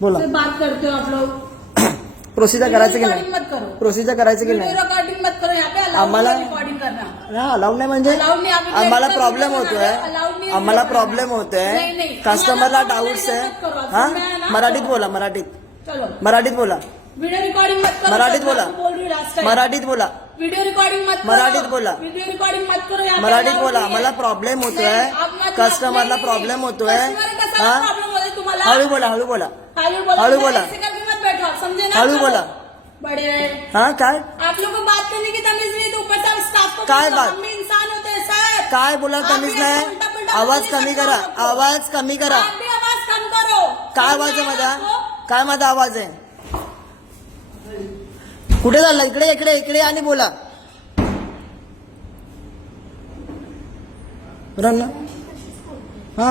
बोला बात करते हो आप लोग। प्रोसिजर करायचं की नाही मत करो, प्रोसिजर करायचं की नाही रिकॉर्डिंग मत करो यहाँ पे। आम्हाला रिकॉर्डिंग करना अलाउड नाही म्हणजे Allowed नाही, आम्ही आम्हाला direct प्रॉब्लेम video होतोय बनाना, allowed नाही आम्हाला video प्रॉब्लेम बनाना. होतोय नाही, नाही. कस्टमरला आम्हाला डाऊट्स आहे मत करो, हा समजा ना, मराठीत तो. बोला मराठीत चलो मराठीत बोला वीडियो रिकॉर्डिंग मत करो। मराठीत सर, बोला. मैं आपको बोल रही हूँ last time. मराठीत बोला वीडियो रिकॉर्डिंग मत करो। मराठीत बोला. वीडियो रिकॉर्डिंग मत करो यहाँ पे, मराठीत allowed बोला नहीं है. आम्हाला प्रॉब्लेम होतोय नाही, आप मत- कस्टमरला नाही, प्रॉब्लेम नाही. होतोय Customer का कसा हा प्रॉब्लेम होता है तुम्हाला? हळू बोला हळू बोला हळू बोला. ऐसे करके मत बैठो आप, समझे ना? हळू चलो. बोला. बड़े हा काय आप लोगों को बात करने की तमीज नहीं, तो ऊपर से स्टाफ को काय बोलो, बात? हम भी इंसान होते हैं सर। काय बोला आप तमीज भी नाही उलटा-पुलटा आवाज बोलने कमी का करा काम रखो. आवाज कमी करा आप भी आवाज कम करो। काय आवाज आहे समझ माझा में आया आपको? काय माझा आवाज आहे कुठे झाला इकडे इकडे इकडे आणि बोला रन हा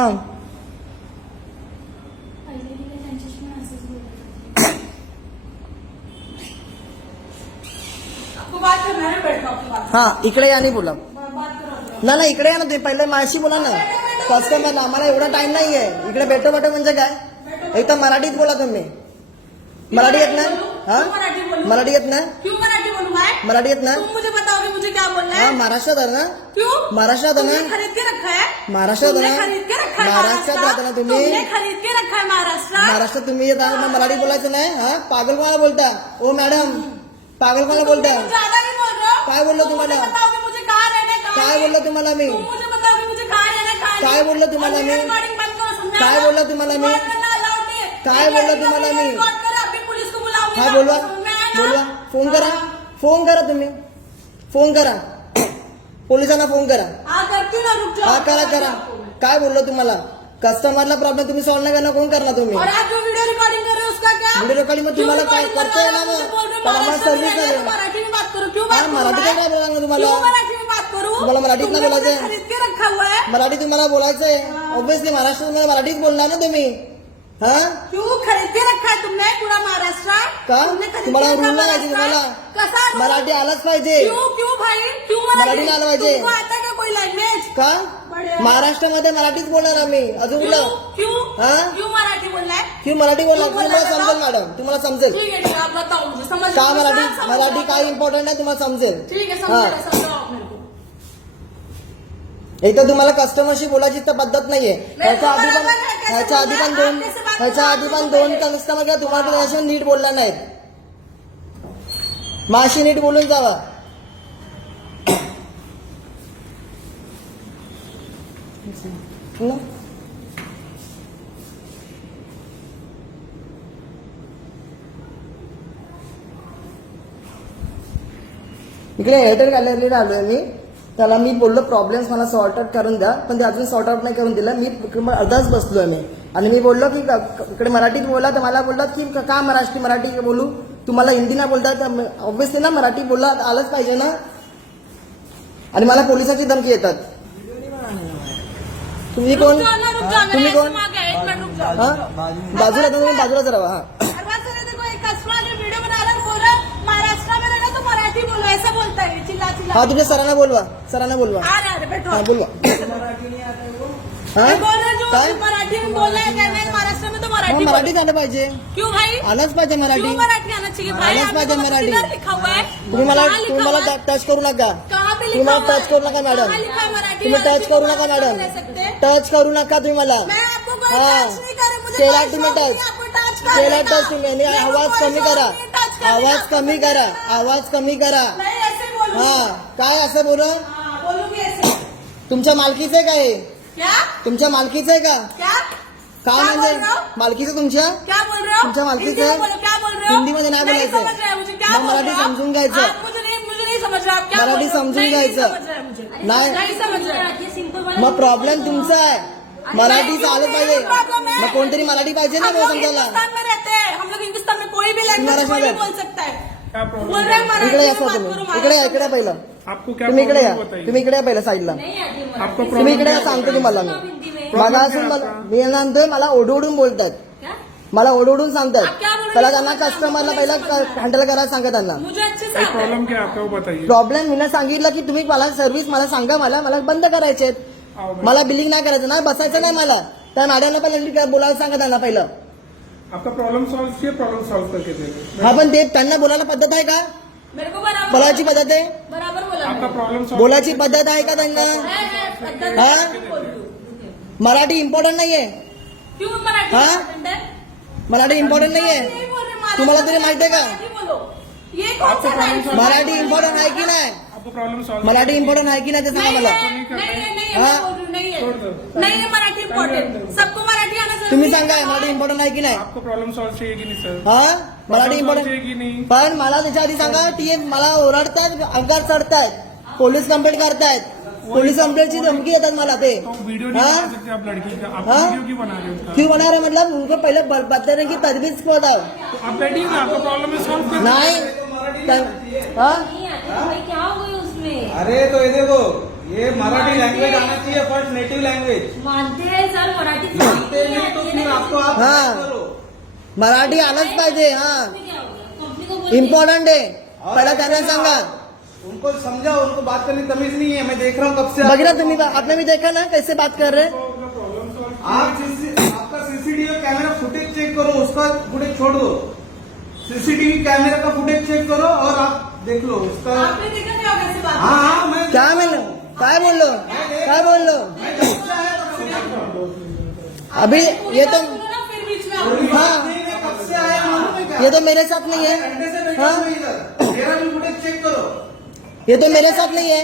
आपको बात करना है, बैठो आपकी बात हा इकडे आणि बोला बात करो आप लोग. ना इकडे या ना तुम्ही पहिले माझ्याशी बोला ना कस्टमर आम्हाला एवढा टाइम नाहीये इकडे भेटो भेटो म्हणजे काय एक तर मराठीत बोला तुम्ही मराठी येत ना हा मराठी बोलूं? मराठी येत ना क्यों मराठी बोलूं मैं? मराठी येत ना तुम मुझे बताओगे मुझे क्या बोलना हा है? महाराष्ट्रात आहे ना क्यों? महाराष्ट्रात आहे तुमने ना खरीद के रखा है? महाराष्ट्रात तुमने आहे ना खरीद के रखा है महाराष्ट्रात राहता ना तुम्ही तुमने खरीद के रखा है महाराष्ट्र. महाराष्ट्रात तुम्ही येता मग मराठी बोलायचं नाही हा पागल कोणाला बोलता ओ मॅडम पागल कोणाला बोलता तुम ज्यादा नहीं बोल रहे हो. काय बोललो तुम तुम्हाला? मुझे बताओगे मुझे कहाँ रहना है, कहाँ काय नहीं. बोललो तुम्हाला मी तुम मुझे बताओगे मुझे कहाँ रहना है, कहाँ काय नहीं. बोललो तुम्हाला और मी? मेरी recording बंद करो, समझा काय ना? बोललो तुम्हाला मी? Record करना allowed नहीं है. काय ठीक है, बोललो इतना तुम्हाला video मी? record करो, अभी पुलिस को बुलाऊंगी. हा बोलवा समझ में आया ना? बोलवा फोन करा हाँ. फोन करा तुम्ही फोन करा पोलिसांना फोन करा हाँ करती ना, रुक जाओ. हा करा करा काय बोललो तुम्हाला कस्टमरला प्रॉब्लेम तुम्ही सॉल्व्ह नाही करणार कोण करणार तुम्ही और आप जो वीडियो रिकॉर्डिंग कर रहे हो उसका क्या? व्हिडिओ रिकॉर्डिंग मग तुम्हाला काय करतोय ना मग पण आम्हाला सर्व्हिस नाही मराठी में बात करो. क्यों हा बात करूं मराठी मैं? काय बोलणार तुम्हाला क्यों मराठी में बात करूं? तुम्हाला मराठीत नाही तुमने मुझे बोलायचंय? खरीद के रखा हुआ है. मराठी तुम्हाला बोलायचंय ऑब्विसली महाराष्ट्रात मराठीत बोलणार ना तुम्ही हा क्यों खरीद के रखा है तुमने पूरा महाराष्ट्र? का तुमने खरीद तुम्हाला के रखा रूल नाही पाहिजे महाराष्ट्र? तुम्हाला कसा rule? मराठी आलाच पाहिजे क्यों क्यों भाई क्यों मराठी नाही आलं पाहिजे. तुमको आता है क्या कोई लैंग्वेज? का बढिया. महाराष्ट्रामध्ये मराठीच बोलणार आम्ही अजून क्यों कुठलं क्यों हाँ? क्यों मराठी बोलना है? की मराठी बोलणार तू बोलला तुम्हाला ना? समजेल मॅडम तुम्हाला समजेल ठीक है आप बताओ मुझे समझ का मराठी समझ- मराठी काय इम्पॉर्टंट आहे तुम्हाला समजेल ठीक है हाँ. समझो आप मेरे को. एक तर तुम्हाला कस्टमरशी बोलायची तर पद्धत नाहीये ह्याच्या आधी पण बरोबर आहे. ह्याच्या आधी पण दोन कैसे बात ह्याच्या आधी पण दोन कस्टमर काय तुम्हाला त्याच्याशी नीट बोलला नाहीत माशी नीट बोलून जावा हं? इकडे एअरटेल गॅलरीला आलोय मी त्याला मी बोललो प्रॉब्लेम्स मला सॉर्ट आउट करून द्या पण ते अजून सॉर्ट आउट नाही करून दिलं मी अर्धाच बसलोय मी आणि मी बोललो की इकडे मराठीत बोला तर मला बोललात की का मराठी बोलू तुम्हाला हिंदी नाही बोलता तर ऑब्व्हियसली ना मराठी बोलला आलंच पाहिजे ना आणि मला पोलिसाची धमकी येतात तुम्ही कोण रुक जाओ ना, रुक जाओ ना, तुम्ही ऐसे कोण मांगे, एक मिनट रुक जाओ. हा बाजूला तुम्ही बाजूलाच राहा हा हर बात से देखो एक कस्टमर जो वीडियो बना रहा है बोल रहा है, महाराष्ट्र में रहना तो मराठी बोलो ऐसा बोलता है चिल्ला चिल्ला. हा तुझ्या सरांना बोलवा आ रहा है बैठो. हा बोलवा हा मैं बोल रहा हूँ जो काय मराठी में बोल रहा है कहना है महाराष्ट्र में तो हा, मराठी मराठी बोलो. आलं पाहिजे क्यों भाई आलंच पाहिजे मराठी क्यों मराठी आना चाहिए भाई? आलंच आपने पाहिजे तो मराठी. किधर लिखा हुआ है? तुम्ही मला कहाँ लिखा तुम्ही हुआ मला है? टच करू नका कहाँ पे तुम्ही लिखा मला हुआ है? टच करू नका मॅडम कहाँ लिखा है मराठी तुम्ही वाले टच को करू नका मराठी मॅडम बोल नहीं सकते? टच करू नका तुम्ही मला मैं आपको कोई हाँ. टच नहीं कर रही, मुझे केला कोई तुम्ही शौक नहीं, टच. आपको टच कर केला देना. टच तुम्ही आणि मेरे को आवाज कोई कमी शौक करा नहीं टच करने आवाज का. कमी करा आवाज कमी करा नहीं ऐसे बोलूं. हा काय असं बोलू हाँ, बोलूंगी ऐसे. तुमच्या मालकीचं आहे का हे क्या तुमच्या मालकीचं आहे का क्या काय क्या म्हणजे बोल रहे हो? मालकीचं तुमच्या क्या बोल रहे हो? तुमच्या मालकीचं हिंदी में बोलो, क्या बोल रहे हो? हिंदीमध्ये नाही बोलायचं. समझ रहे हैं मुझे क्या मग बोल मराठी रहे हो? समजून घ्यायचं. आप मुझे नहीं समझ रहे आप क्या मराठी बोल रहे हो? समजून नहीं घ्यायचं. समझ रहे मुझे नाही. नहीं समझ रहे. मग प्रॉब्लेम तुमचा आहे मराठी चालत पाहिजे प्रॉब्लम है. मग कोणतरी मराठी पाहिजे ना हम मला लोग समजायला हिंदुस्तान में रहते हैं, हम लोग हिंदुस्तान में कोई भी लैंग्वेज मराठी कोई भी में- बोल सकता है. बोल रहे हैं मराठी इकडे में या बात तुम्ही करो, इकडे या महाराष्ट्र इकडे पहिलं आपको क्या तुम्ही इकडे या प्रॉब्लम बताइए तुम्ही इकडे या पहिलं साईडला आपको तुम्ही प्रॉब्लम इकडे या क्या सांगतो बताइए? तुम्हाला मी मागा असून मला मी नंतर मला ओढवडून बोलतात क्या? मला ओढवडून सांगतात आप क्या बोल रहे हो? पहिला त्यांना कस्टमरला पहिला हँडल करायला सांगा त्यांना मुझे अच्छे से भाई आता है. प्रॉब्लम क्या है आपका वो बताइए प्रॉब्लेम मी सांगितलं की तुम्ही मला सर्व्हिस मला सांगा मला बंद करायचे आओ भाई. मला बिलिंग नाही करायचं ना बसायचं नाही मला त्या मॅडमला पहिलं बोलायला सांगा त्यांना पहिलं आपका प्रॉब्लम सॉल्व किया, प्रॉब्लम सॉल्व करके दे रहे हा पण ते त्यांना बोलायला पद्धत आहे का? मेरे को बराबर बोलायची पद्धत आहे? बराबर बोला आपका प्रॉब्लम सॉल्व बोलायची पद्धत आहे का त्यांना? पद्धत हा? बोल तू. मराठी इम्पॉर्टंट नाहीये. क्यों मराठी हा? important है? मराठी इम्पॉर्टंट नाहीये. नहीं बोल रहे, महाराष्ट्र तुम्हाला तरी माहिती आहे का? मराठी बोलो. ये कौन आपको सा प्रॉब्लम right है? मराठी इम्पॉर्टंट आहे की नाही? आपको प्रॉब्लम सॉल्व मराठी इम्पॉर्टंट आहे की नाही ते सांगा नहीं मला. है, नहीं है, नहीं है, हाँ? मैं बोल रही हूँ, नहीं है. छोड़ दो. नहीं है मराठी इम्पोर्टेंट. सबको मराठी आना जरूरी तुम्ही है. सांगा मराठी इम्पॉर्टंट आहे की नाही? आपको प्रॉब्लम सॉल्व चाहिए कि नहीं सर? हा मराठी प्रॉब्लम सॉल्व इम्पॉर्टंट चाहिए की नहीं? पण मला त्याच्या आधी सांगा ती मला ओरडतायत, अंगार चढतायत, पोलीस कंप्लेंट करतायत, पोलीस कंप्लेंटची धमकी देतात मला ते. तो वीडियो नहीं हाँ? बना सकते आप लड़की का, आप हाँ? वीडियो क्यों बना रहे हो उसका? क्यों बना रहे मतलब उनको पहले बताने की तजवीज बताओ. तो आप बैठिए ना, आपका प्रॉब्लम है सॉल्व कर. नाही हा नहीं आती है, भाई क्या हो गई उसमें? अरे तो ये देखो, ये मराठी लैंग्वेज आना चाहिए फर्स्ट, नेटिव लैंग्वेज. मानते हैं सर मराठी मानते नहीं तो फिर आपको आप हाँ. करो. मराठी आलंच पाहिजे. हा कंपनी को बोल इम्पॉर्टंट आहे. पहिला त्यांना सांगा. उनको समझाओ, उनको बात करने की तमीज नहीं है. मैं देख रहा हूँ कब से बघितला तुम्ही आपने भी देखा ना कैसे बात कर रहे. आपका सीसीटीवी कैमरा फुटेज चेक करो, उसका फुटेज छोड़ दो. सीसीटीवी कैमरा का फुटेज चेक करो और आप देख लो उसका. आपने देखा क्या होगा ऐसी बात? हाँ मैं क्या बोललो काय बोललो काय बोललो अभी ये तो बोलो ना, फिर बीच में आप हाँ नहीं, मैं कब से आया मालूम है क्या? ये तो मेरे साथ नहीं है. घंटे से बैठा हाँ हूँ इधर. मेरा भी फुटेज चेक करो. ये तो मेरे साथ नहीं है.